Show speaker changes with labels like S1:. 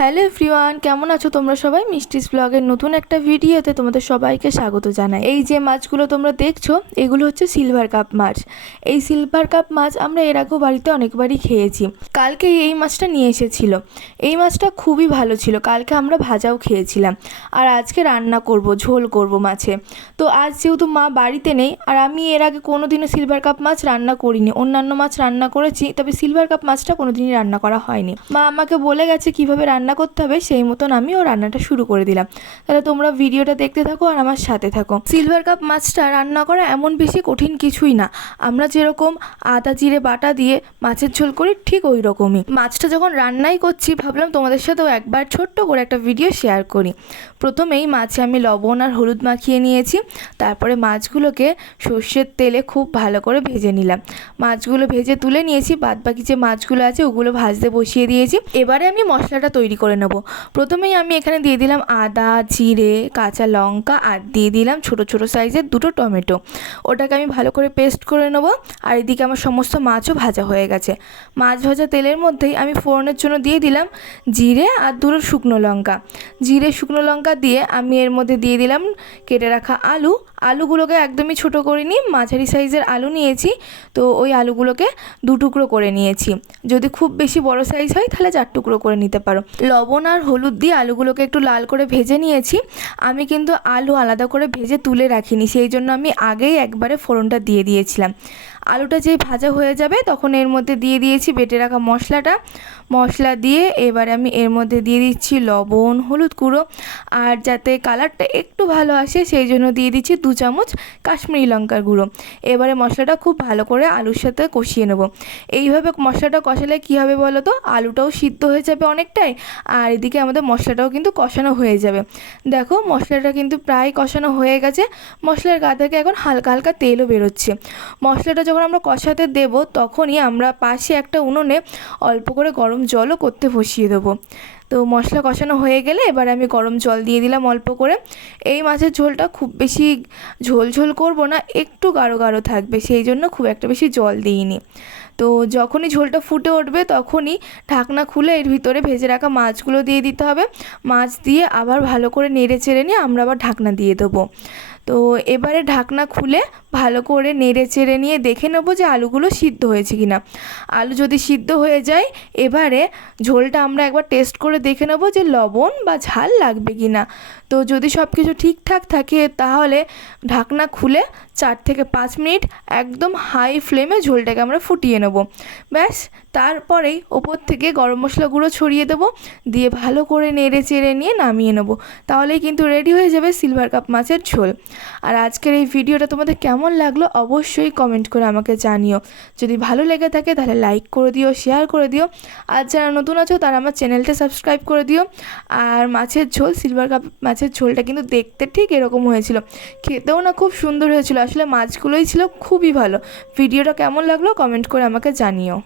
S1: Hello everyone, কেমন আছো তোমরা সবাই? মিষ্টিস ব্লগের নতুন একটা ভিডিওতে তোমাদের সবাইকে স্বাগত জানাই। এই যে মাছগুলো তোমরা দেখছ, এগুলো হচ্ছে সিলভার কাপ মাছ। এই সিলভার কাপ মাছ আমরা এর আগেও বাড়িতে অনেকবারই খেয়েছি। কালকে এই মাছটা নিয়ে এসেছিল। এই মাছটা খুবই ভালো ছিল। কালকে আমরা ভাজাও খেয়েছিলাম। আর আজকে রান্না করব, ঝোল করব মাছে। তো আজ যেহেতু মা বাড়িতে নেই, আর আমি এর আগে কোনো দিনও সিলভার কাপ মাছ রান্না করিনি। অন্যান্য মাছ রান্না করেছি, তবে সিলভার কাপ মাছটা কোনো দিনই রান্না করা হয়নি। মা আমাকে বলে গেছে কীভাবে রান্না করতে হবে, সেই মতন আমিও রান্নাটা শুরু করে দিলাম। তাহলে তোমরা ভিডিওটা দেখতে থাকো আর আমার সাথে থাকো। সিলভার কাপ মাছটা রান্না করা এমন বেশি কঠিন কিছুই না। আমরা যেরকম আদা, জিরে, বাটা দিয়ে মাছের ঝোল করি, ঠিক ওই রকমই মাছটা যখন রান্নাই করছি, ভাবলাম তোমাদের সাথেও একবার ছোট্ট করে একটা ভিডিও শেয়ার করি। প্রথমেই মাছে আমি লবণ আর হলুদ মাখিয়ে নিয়েছি। তারপরে মাছগুলোকে সর্ষের তেলে খুব ভালো করে ভেজে নিলাম। মাছগুলো ভেজে তুলে নিয়েছি বাদ বাকি যে মাছগুলো আছে ওগুলো ভাজতে বসিয়ে দিয়েছি। এবারে আমি মশলাটা তৈরি করে নেব। প্রথমেই আমি এখানে দিয়ে দিলাম আদা, জিরে, কাঁচা লঙ্কা আর দিয়ে দিলাম ছোট ছোট সাইজের দুটো টমেটো। ওটাকে আমি ভালো করে পেস্ট করে নেব আর এদিকে আমার সমস্ত মাছও ভাজা হয়ে গেছে। মাছ ভাজা তেলের মধ্যেই আমি ফোড়নের জন্য দিয়ে দিলাম জিরে আর দুটো শুকনো লঙ্কা। জিরে, শুকনো লঙ্কা দিয়ে আমি এর মধ্যে দিয়ে দিলাম কেটে রাখা আলু। আলুগুলোকে একদমই ছোট করিনি মাঝারি সাইজের আলু নিয়েছি। তো ওই আলুগুলোকে দু টুকরো করে নিয়েছি। যদি খুব বেশি বড় সাইজ হয় তাহলে চার টুকরো করে নিতে পারো। লবণ আর হলুদ দিয়ে আলুগুলোকে একটু লাল করে ভেজে নিয়েছি। আমি কিন্তু আলু আলাদা করে ভেজে তুলে রাখিনি, সেই জন্য আমি আগেই একবারে ফোড়নটা দিয়ে দিয়েছিলাম। আলুটা যেই ভাজা হয়ে যাবে তখন এর মধ্যে দিয়ে দিয়েছি বেটে রাখা মশলাটা। মশলা দিয়ে এবারে আমি এর মধ্যে দিয়ে দিচ্ছি লবণ, হলুদ গুঁড়ো আর যাতে কালারটা একটু ভালো আসে সেই জন্য দিয়ে দিচ্ছি দু চামচ কাশ্মীরি লঙ্কার গুঁড়ো। এবারে মশলাটা খুব ভালো করে আলুর সাথে কষিয়ে নেব। এইভাবে মশলাটা কষালে কী হবে বলো তো আলুটাও সিদ্ধ হয়ে যাবে অনেকটাই আর এদিকে আমাদের মশলাটাও কিন্তু কষানো হয়ে যাবে। দেখো, মশলাটা কিন্তু প্রায় কষানো হয়ে গেছে। মশলার গা থেকে এখন হালকা হালকা তেলও বেরোচ্ছে। মশলাটা যখন আমরা কষাতে দেব, তখনই আমরা পাশে একটা উনুনে অল্প করে গরম জলও করতে বসিয়ে দেবো। তো মশলা কষানো হয়ে গেলে এবার আমি গরম জল দিয়ে দিলাম অল্প করে। এই মাছের ঝোলটা খুব বেশি ঝোল ঝোল করব না, একটু গাঢ় গাঢ় থাকবে, সেই জন্য খুব একটা বেশি জল দিইনি। তো যখনই ঝোলটা ফুটে উঠবে তখনই ঢাকনা খুলে এর ভিতরে ভেজে রাখা মাছগুলো দিয়ে দিতে হবে। মাছ দিয়ে আবার ভালো করে নেড়ে চেড়ে নিয়ে আমরা আবার ঢাকনা দিয়ে দেবো। তো এবারে ঢাকনা খুলে ভালো করে নেড়ে চেড়ে নিয়ে দেখে নেব যে আলুগুলো সিদ্ধ হয়েছে কি না আলু যদি সিদ্ধ হয়ে যায়, এবারে ঝোলটা আমরা একবার টেস্ট করে দেখে নেব যে লবণ বা ঝাল লাগবে কি না তো যদি সব কিছু ঠিকঠাক থাকে, তাহলে ঢাকনা খুলে চার থেকে পাঁচ মিনিট একদম হাই ফ্লেমে ঝোলটাকে আমরা ফুটিয়ে নেব। ব্যাস, তারপরেই ওপর থেকে গরম মশলা গুঁড়ো ছড়িয়ে দেবো, দিয়ে ভালো করে নেড়ে চেড়ে নিয়ে নামিয়ে নেব। তাহলেই কিন্তু রেডি হয়ে যাবে সিলভার কাপ মাছের ঝোল। আর আজকের এই ভিডিওটা তোমাদের কেমন লাগল অবশ্যই কমেন্ট করে আমাকে জানিও। যদি ভালো লেগে থাকে তাহলে লাইক করে দিও শেয়ার করে দিও। আর যারা নতুন আছো তারা আমার চ্যানেলটা সাবস্ক্রাইব করে দিও। আর মাছের ঝোল সিলভার কাপ মাছের ঝোলটা কিন্তু দেখতে ঠিক এরকম হয়েছিল। খেতেও না খুব সুন্দর হয়েছিল। আসলে মাছগুলোই ছিল খুবই ভালো। ভিডিওটা কেমন লাগল কমেন্ট করে আমাকে জানিও।